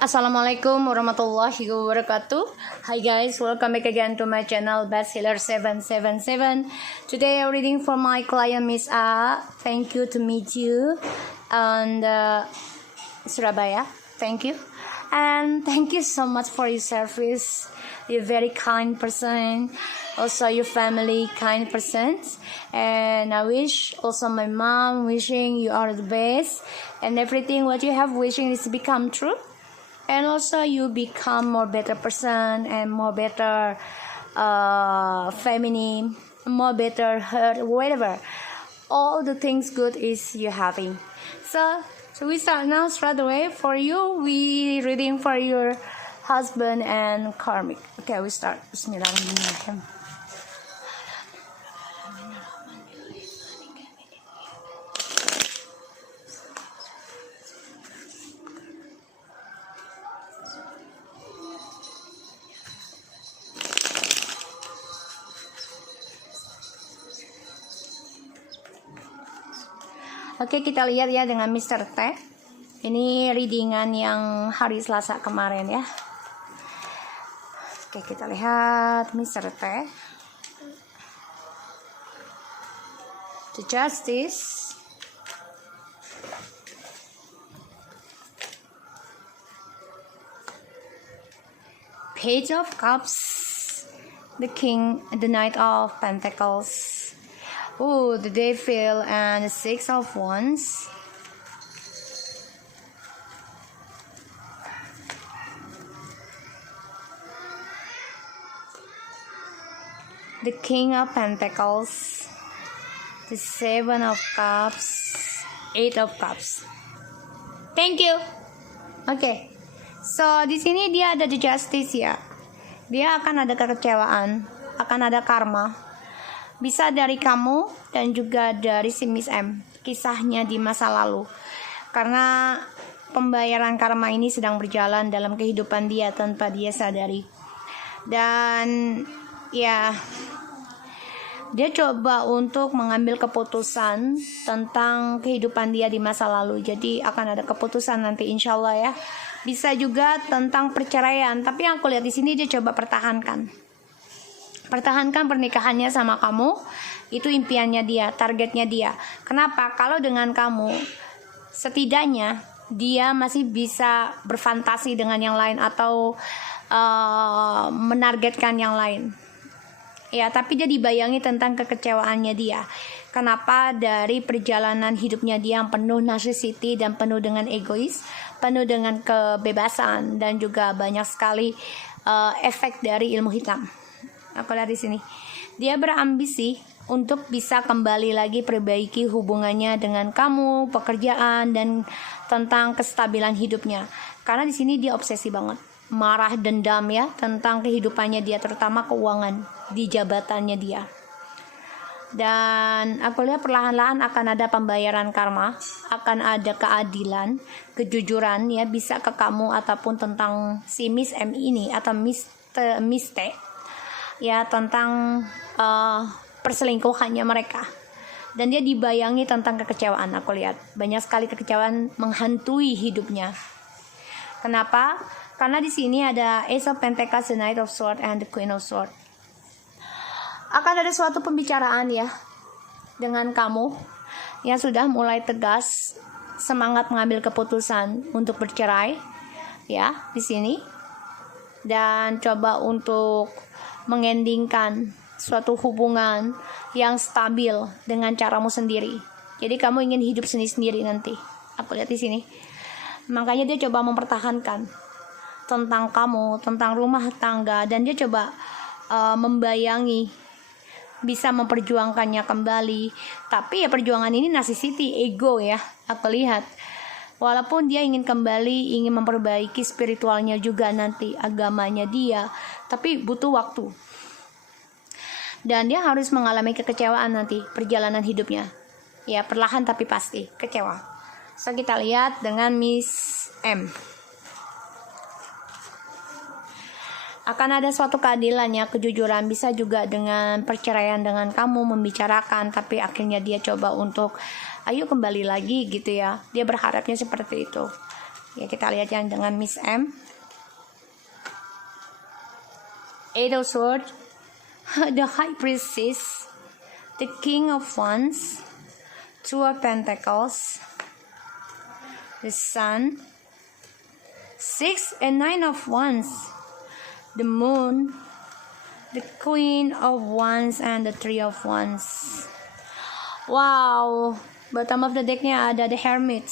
Assalamualaikum warahmatullahi wabarakatuh. Hi guys, welcome back again to my channel Bestseller 777. Today I'm reading for my client Miss A. Thank you to meet you and Surabaya. Thank you. And thank you so much for your service. You're very kind person. Also your family kind person. And I wish also my mom wishing you are the best. And everything what you have wishing is to become true. And also you become more better person and more better feminine, more better heart, whatever. All the things good is you having. So we start now straight away for you. We reading for your husband and karmic. Okay, we start. Bismillahirrahmanirrahim. Oke, kita lihat ya dengan Mr. T. Ini readingan yang hari Selasa kemarin ya. Oke, kita lihat Mr. T. The Justice. Page of Cups. The King, the Knight of Pentacles. Oh, the Devil and the Six of Wands. The King of Pentacles. The Seven of Cups. Eight of Cups. Thank you. Okay. So, di sini dia ada the Justice ya. Dia akan ada kekecewaan, akan ada karma. Bisa dari kamu dan juga dari si Miss M, kisahnya di masa lalu. Karena pembayaran karma ini sedang berjalan dalam kehidupan dia tanpa dia sadari. Dan ya, dia coba untuk mengambil keputusan tentang kehidupan dia di masa lalu. Jadi akan ada keputusan nanti insya Allah ya. Bisa juga tentang perceraian, tapi yang aku lihat di sini dia coba pertahankan pernikahannya sama kamu. Itu impiannya dia, targetnya dia. Kenapa? Kalau dengan kamu, setidaknya dia masih bisa berfantasi dengan yang lain atau menargetkan yang lain. Ya, tapi dia dibayangi tentang kekecewaannya dia. Kenapa? Dari perjalanan hidupnya dia yang penuh narcissistic dan penuh dengan egois, penuh dengan kebebasan dan juga banyak sekali efek dari ilmu hitam. Aku lihat di sini. Dia berambisi untuk bisa kembali lagi perbaiki hubungannya dengan kamu, pekerjaan dan tentang kestabilan hidupnya. Karena di sini dia obsesi banget, marah, dendam ya tentang kehidupannya dia, terutama keuangan di jabatannya dia. Dan aku lihat perlahan-lahan akan ada pembayaran karma, akan ada keadilan, kejujuran ya, bisa ke kamu ataupun tentang si Miss M ini atau Miss T. Ya, tentang perselingkuhannya mereka. Dan dia dibayangi tentang kekecewaan. Aku lihat banyak sekali kekecewaan menghantui hidupnya. Kenapa? Karena di sini ada Ace of Pentacles, the Knight of Swords, and the Queen of Swords. Akan ada suatu pembicaraan ya dengan kamu yang sudah mulai tegas, semangat mengambil keputusan untuk bercerai ya di sini, dan coba untuk mengendingkan suatu hubungan yang stabil dengan caramu sendiri. Jadi kamu ingin hidup sendiri-sendiri nanti. Aku lihat di sini. Makanya dia coba mempertahankan tentang kamu, tentang rumah tangga, dan dia coba membayangi bisa memperjuangkannya kembali. Tapi ya perjuangan ini narcissistic, ego ya. Aku lihat. Walaupun dia ingin kembali, ingin memperbaiki spiritualnya juga nanti, agamanya dia, tapi butuh waktu. Dan dia harus mengalami kekecewaan nanti, perjalanan hidupnya. Ya, perlahan tapi pasti, kecewa. So, kita lihat dengan Miss M. Akan ada suatu keadilan ya, kejujuran, bisa juga dengan perceraian dengan kamu, membicarakan, tapi akhirnya dia coba untuk ayo kembali lagi gitu ya. Dia berharapnya seperti itu. Ya, kita lihat yang dengan Miss M. Eight of Swords, the High Priestess, the King of Wands, Two of Pentacles, the Sun, Six and Nine of Wands, the Moon, the Queen of Wands, and the Three of Wands. Wow, bottom of the decknya ada the Hermit.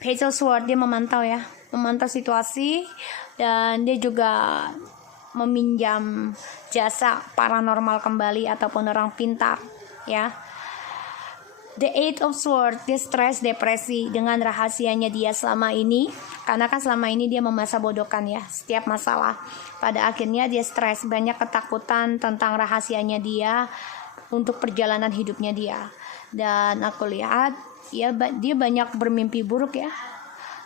Page of Swords, dia memantau ya, memantau situasi, dan dia juga meminjam jasa paranormal kembali ataupun orang pintar ya. The Eight of Swords, dia stres, depresi dengan rahasianya dia selama ini, karena kan selama ini dia memasa bodohkan ya setiap masalah. Pada akhirnya dia stres, banyak ketakutan tentang rahasianya dia untuk perjalanan hidupnya dia. Dan aku lihat ya, dia banyak bermimpi buruk ya,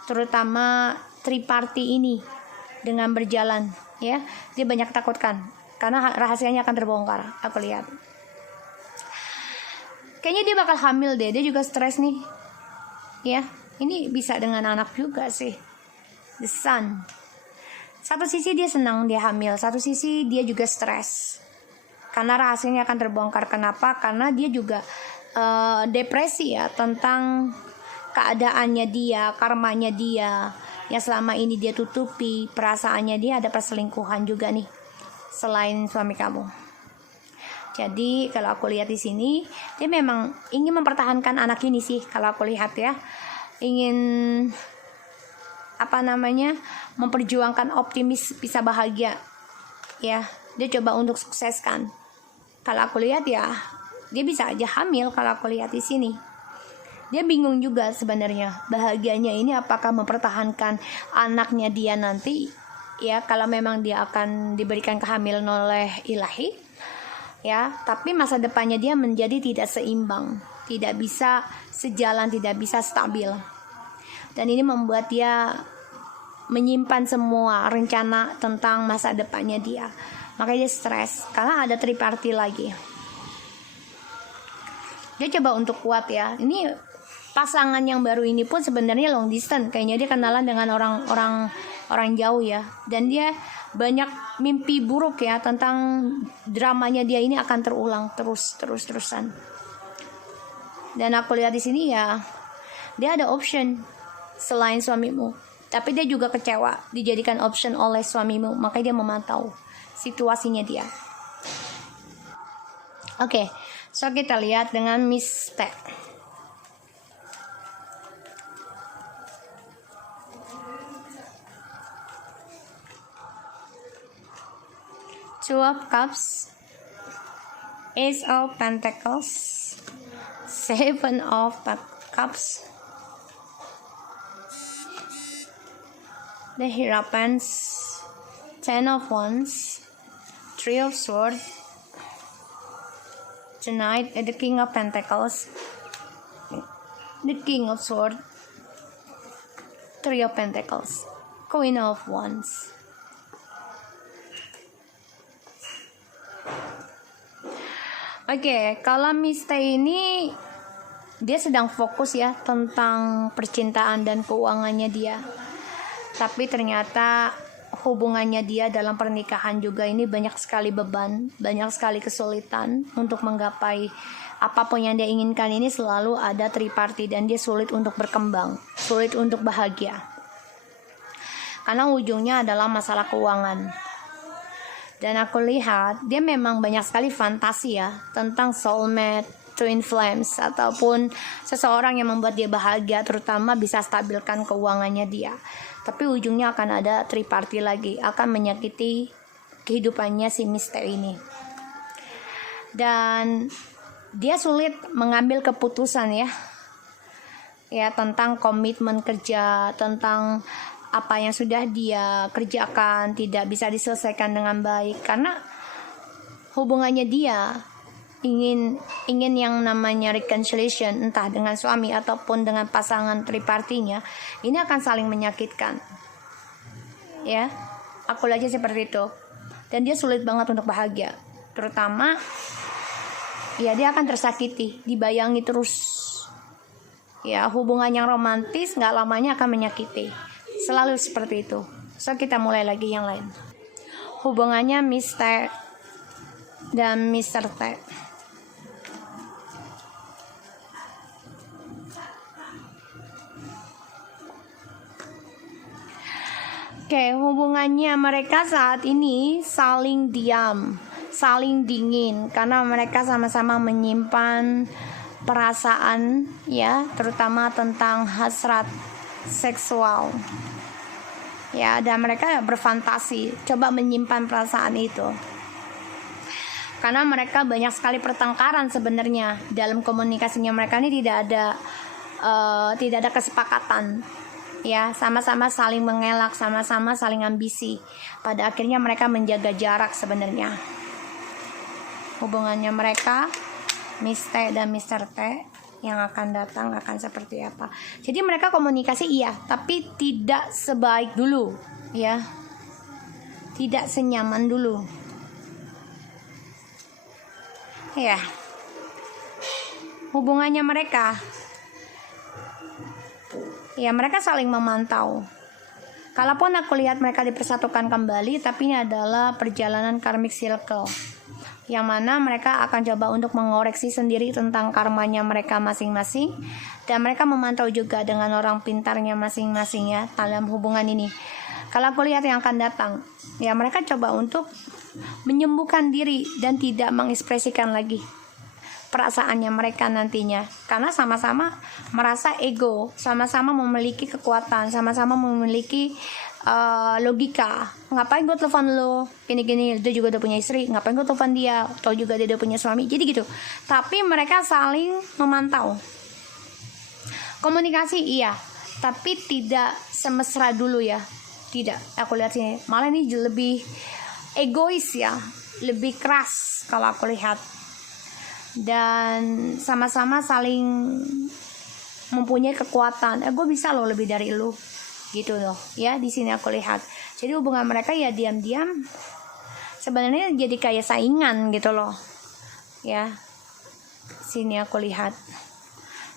terutama triparty ini dengan berjalan ya, dia banyak takutkan karena rahasianya akan terbongkar. Aku lihat kayaknya dia bakal hamil deh, dia juga stres nih ya. Ini bisa dengan anak juga sih. The Sun, satu sisi dia senang dia hamil, satu sisi dia juga stres karena rahasianya akan terbongkar. Kenapa? Karena dia juga depresi ya tentang keadaannya dia, karmanya dia yang selama ini dia tutupi. Perasaannya dia ada perselingkuhan juga nih selain suami kamu. Jadi kalau aku lihat di sini, dia memang ingin mempertahankan anak ini sih kalau aku lihat ya. Ingin memperjuangkan optimis bisa bahagia ya. Dia coba untuk sukseskan. Kalau aku lihat ya, dia bisa aja hamil kalau aku lihat di sini. Dia bingung juga sebenarnya bahagianya ini apakah mempertahankan anaknya dia nanti ya, kalau memang dia akan diberikan kehamilan oleh ilahi ya, tapi masa depannya dia menjadi tidak seimbang, tidak bisa sejalan, tidak bisa stabil. Dan ini membuat dia menyimpan semua rencana tentang masa depannya dia. Makanya dia stres karena ada triparty lagi. Dia coba untuk kuat ya. Ini pasangan yang baru ini pun sebenarnya long distance. Kayaknya dia kenalan dengan orang jauh ya. Dan dia banyak mimpi buruk ya tentang dramanya dia ini akan terulang terus-terusan. Dan aku lihat di sini ya, dia ada option selain suamimu. Tapi dia juga kecewa dijadikan option oleh suamimu. Makanya dia memantau situasinya dia. Oke, so kita lihat dengan Miss T. Two of Cups, Ace of Pentacles, Seven of Cups, the Hierophants, Ten of Wands, Three of Swords, tonight the King of Pentacles, the King of Swords, Three of Pentacles, Queen of Wands. Oke, kalau Miss T ini dia sedang fokus ya tentang percintaan dan keuangannya dia. Tapi ternyata hubungannya dia dalam pernikahan juga ini banyak sekali beban, banyak sekali kesulitan untuk menggapai apapun yang dia inginkan. Ini selalu ada triparty dan dia sulit untuk berkembang, sulit untuk bahagia. Karena ujungnya adalah masalah keuangan. Dan aku lihat dia memang banyak sekali fantasi ya tentang soulmate, twin flames, ataupun seseorang yang membuat dia bahagia, terutama bisa stabilkan keuangannya dia. Tapi ujungnya akan ada triparty lagi, akan menyakiti kehidupannya si Miss T ini. Dan dia sulit mengambil keputusan ya tentang komitmen kerja, tentang apa yang sudah dia kerjakan tidak bisa diselesaikan dengan baik karena hubungannya dia ingin yang namanya reconciliation, entah dengan suami ataupun dengan pasangan tripartinya, ini akan saling menyakitkan ya. Aku lihatnya seperti itu. Dan dia sulit banget untuk bahagia, terutama ya dia akan tersakiti, dibayangi terus Ya, hubungan yang romantis nggak lamanya akan menyakiti. Selalu seperti itu. So, kita mulai lagi yang lain. Hubungannya Mr. dan Mr. T. Oke, hubungannya mereka saat ini saling diam, saling dingin karena mereka sama-sama menyimpan perasaan ya, terutama tentang hasrat seksual. Ya, dan mereka berfantasi coba menyimpan perasaan itu. Karena mereka banyak sekali pertengkaran sebenarnya dalam komunikasinya mereka ini tidak ada kesepakatan. Ya, sama-sama saling mengelak, sama-sama saling ambisi. Pada akhirnya mereka menjaga jarak sebenarnya. Hubungannya mereka Mr. dan Mr. T yang akan datang akan seperti apa. Jadi mereka komunikasi iya, tapi tidak sebaik dulu, ya. Tidak senyaman dulu. Ya. Hubungannya mereka, ya mereka saling memantau. Kalaupun aku lihat mereka dipersatukan kembali, tapi ini adalah perjalanan karmic circle, yang mana mereka akan coba untuk mengoreksi sendiri tentang karmanya mereka masing-masing, dan mereka memantau juga dengan orang pintarnya masing-masing ya dalam hubungan ini. Kalau aku lihat yang akan datang, ya mereka coba untuk menyembuhkan diri dan tidak mengekspresikan lagi perasaannya mereka nantinya, karena sama-sama merasa ego, sama-sama memiliki kekuatan, sama-sama memiliki logika. Ngapain gue telepon lo gini-gini, dia juga udah punya istri, ngapain gue telepon dia, atau juga dia udah punya suami, jadi gitu. Tapi mereka saling memantau. Komunikasi iya, tapi tidak semesra dulu ya, tidak. Aku lihat sini malah ini lebih egois ya, lebih keras kalau aku lihat. Dan sama-sama saling mempunyai kekuatan. Gue bisa loh lebih dari lu, gitu loh. Ya, di sini aku lihat. Jadi hubungan mereka ya diam-diam sebenarnya jadi kayak saingan gitu loh. Ya, sini aku lihat.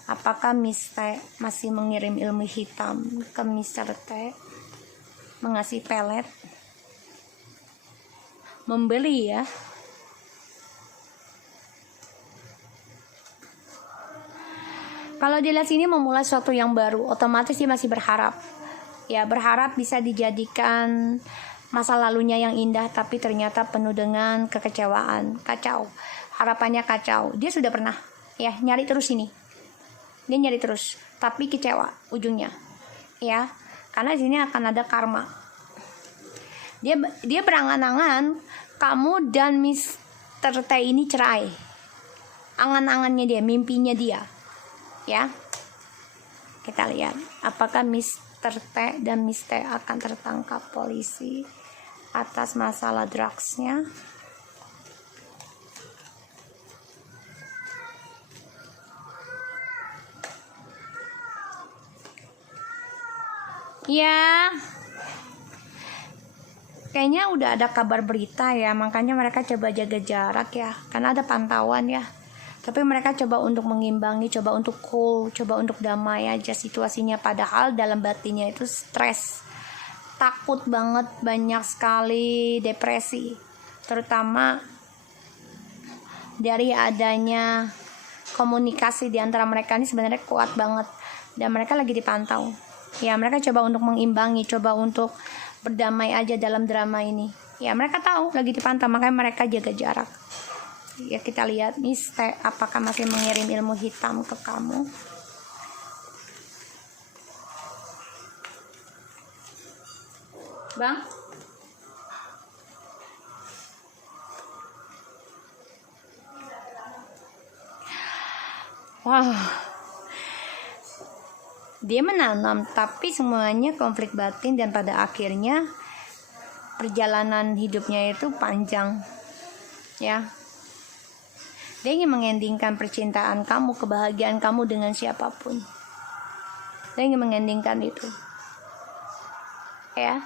Apakah Mr. masih mengirim ilmu hitam ke Mr. T, mengasih pelet, membeli ya. Kalau dilihat sini memulai sesuatu yang baru, otomatis dia masih berharap. Ya, berharap bisa dijadikan masa lalunya yang indah, tapi ternyata penuh dengan kekecewaan, kacau. Harapannya kacau. Dia sudah pernah ya nyari terus ini. Dia nyari terus, tapi kecewa ujungnya. Ya, karena di sini akan ada karma. Dia berangan-angan kamu dan Mr. T ini cerai. Angan-angannya dia, mimpinya dia. Ya, kita lihat apakah Mr. T dan Miss T akan tertangkap polisi atas masalah drugsnya. Ya, kayaknya udah ada kabar berita ya, makanya mereka coba jaga jarak ya, karena ada pantauan ya. Tapi mereka coba untuk mengimbangi, coba untuk cool, coba untuk damai aja situasinya. Padahal dalam batinnya itu stres, takut banget, banyak sekali depresi. Terutama dari adanya komunikasi di antara mereka ini sebenarnya kuat banget. Dan mereka lagi dipantau. Ya, mereka coba untuk mengimbangi, coba untuk berdamai aja dalam drama ini. Ya, mereka tahu lagi dipantau, makanya mereka jaga jarak. Ya, kita lihat Miss T apakah masih mengirim ilmu hitam ke kamu. Bang? Wow. Dia menanam, tapi semuanya konflik batin dan pada akhirnya perjalanan hidupnya itu panjang. Ya. Dia ingin mengendingkan percintaan kamu, kebahagiaan kamu dengan siapapun. Dia ingin mengendingkan itu. Ya.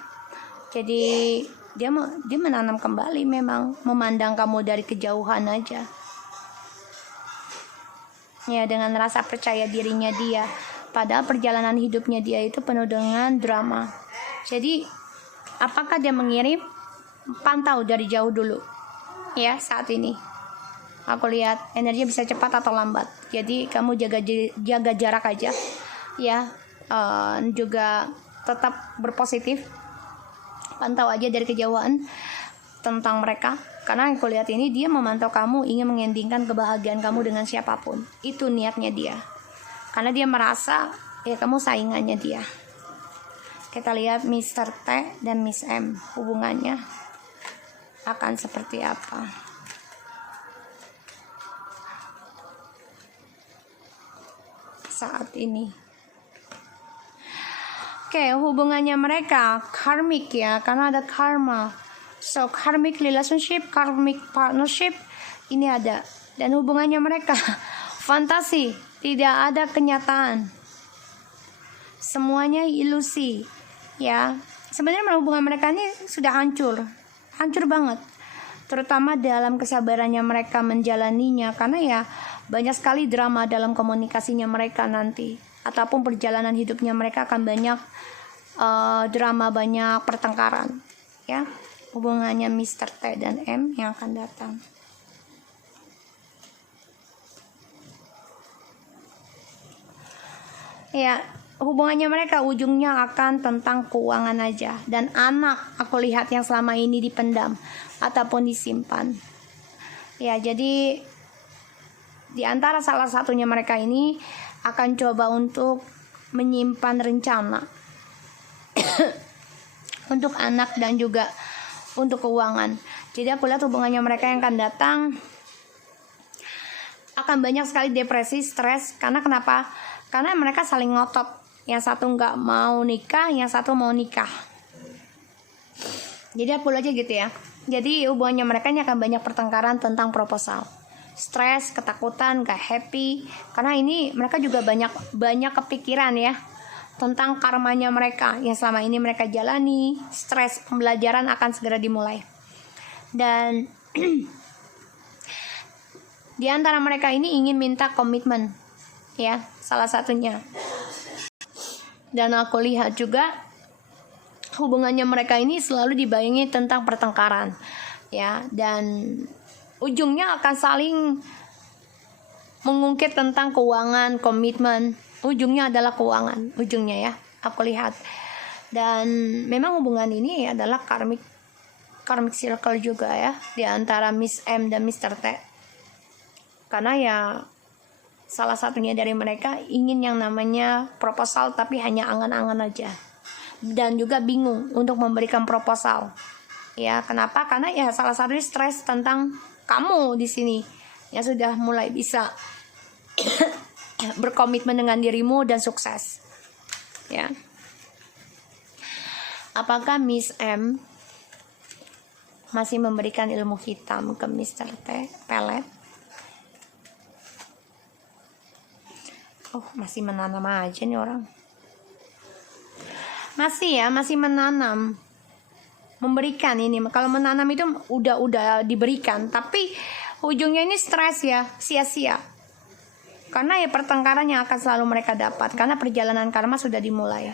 Jadi dia menanam kembali, memang memandang kamu dari kejauhan aja. ya, dengan rasa percaya dirinya dia. Padahal perjalanan hidupnya dia itu penuh dengan drama. Jadi apakah dia mengirim? Pantau dari jauh dulu ya. Saat ini aku lihat energinya bisa cepat atau lambat, jadi kamu jaga jarak aja ya. Juga tetap berpositif, pantau aja dari kejauhan tentang mereka, karena aku lihat ini dia memantau kamu, ingin mengendingkan kebahagiaan kamu dengan siapapun. Itu niatnya dia, karena dia merasa ya kamu saingannya dia. Kita lihat Mr. T dan Miss M, hubungannya akan seperti apa. Saat ini oke, hubungannya mereka karmik ya, karena ada karma. So karmic relationship, karmic partnership ini ada. Dan hubungannya mereka fantasi, tidak ada kenyataan, semuanya ilusi ya. Sebenarnya hubungan mereka ini sudah hancur banget, terutama dalam kesabarannya mereka menjalaninya, karena ya banyak sekali drama dalam komunikasinya mereka nanti, ataupun perjalanan hidupnya mereka akan banyak drama, banyak pertengkaran ya. Hubungannya Mr. T dan M yang akan datang. Ya, hubungannya mereka ujungnya akan tentang keuangan aja, dan anak aku lihat yang selama ini dipendam ataupun disimpan ya. Jadi di antara salah satunya mereka ini akan coba untuk menyimpan rencana untuk anak dan juga untuk keuangan. Jadi aku lihat hubungannya mereka yang akan datang akan banyak sekali depresi, stres. Karena kenapa? Karena mereka saling ngotot. Yang satu nggak mau nikah, yang satu mau nikah. Jadi aku lihat aja gitu ya. Jadi hubungannya mereka ini akan banyak pertengkaran tentang proposal, stres, ketakutan, gak happy. Karena ini mereka juga banyak kepikiran ya tentang karmanya mereka yang selama ini mereka jalani. Stres, pembelajaran akan segera dimulai. Dan di antara mereka ini ingin minta komitmen ya, salah satunya. Dan aku lihat juga hubungannya mereka ini selalu dibayangi tentang pertengkaran ya, dan ujungnya akan saling mengungkit tentang keuangan, komitmen. Ujungnya adalah keuangan, ujungnya ya, aku lihat. Dan memang hubungan ini adalah karmic circle juga ya, di antara Miss M dan Mr. T. Karena ya salah satunya dari mereka ingin yang namanya proposal, tapi hanya angan-angan aja, dan juga bingung untuk memberikan proposal ya. Kenapa? Karena ya salah satunya stres tentang kamu di sini yang sudah mulai bisa berkomitmen dengan dirimu dan sukses ya. Apakah Miss M masih memberikan ilmu hitam ke Mr. T pelet? Oh, masih menanam aja nih orang. Masih ya, masih menanam, memberikan ini. Kalau menanam itu udah diberikan, tapi ujungnya ini stres ya, sia-sia. Karena ya pertengkaran yang akan selalu mereka dapat, karena perjalanan karma sudah dimulai.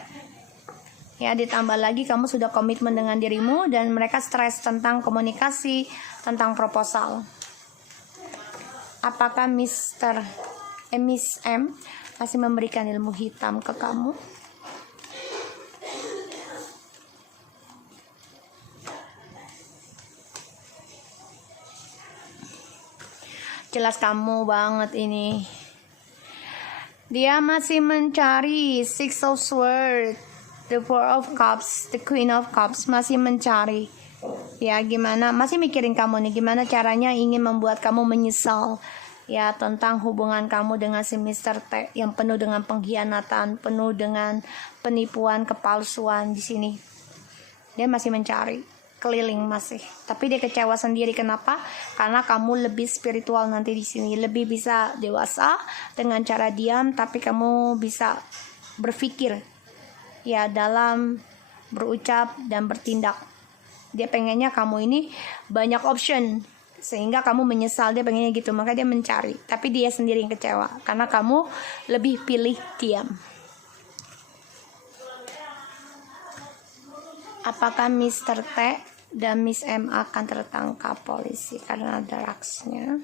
Ya, ditambah lagi kamu sudah komitmen dengan dirimu, dan mereka stres tentang komunikasi, tentang proposal. Apakah Miss M masih memberikan ilmu hitam ke kamu? Jelas kamu banget ini. Dia masih mencari Six of Swords, the Four of Cups, the Queen of Cups, masih mencari. Ya, gimana? Masih mikirin kamu nih, gimana caranya ingin membuat kamu menyesal ya tentang hubungan kamu dengan si Mr. T yang penuh dengan pengkhianatan, penuh dengan penipuan, kepalsuan di sini. Dia masih mencari, keliling masih, tapi dia kecewa sendiri. Kenapa? Karena kamu lebih spiritual nanti di sini, lebih bisa dewasa dengan cara diam, tapi kamu bisa berpikir ya dalam berucap dan bertindak. Dia pengennya kamu ini banyak option, sehingga kamu menyesal dia pengennya gitu, maka dia mencari, tapi dia sendiri yang kecewa karena kamu lebih pilih diam. Apakah Mr. T dan Miss M akan tertangkap polisi karena drugsnya?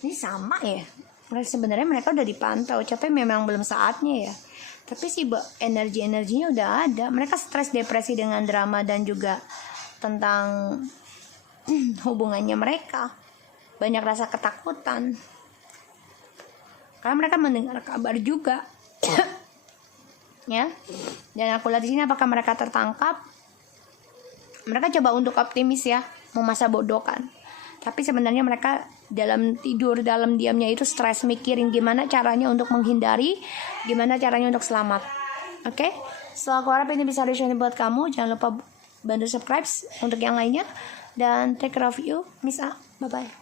Ini sama ya, sebenarnya mereka udah dipantau, tapi memang belum saatnya ya. Tapi sih energinya udah ada. Mereka stres, depresi dengan drama dan juga tentang hubungannya mereka. Banyak rasa ketakutan karena mereka mendengar kabar juga. Ya. Dan aku lihat di sini apakah mereka tertangkap. Mereka coba untuk optimis ya, memasa bodohkan. Tapi sebenarnya mereka dalam tidur, dalam diamnya itu stres, mikirin gimana caranya untuk menghindari, gimana caranya untuk selamat. Oke? So aku harap ini bisa reaction buat kamu. Jangan lupa bantu subscribe untuk yang lainnya. Dan take care of you, Miss A. Bye-bye.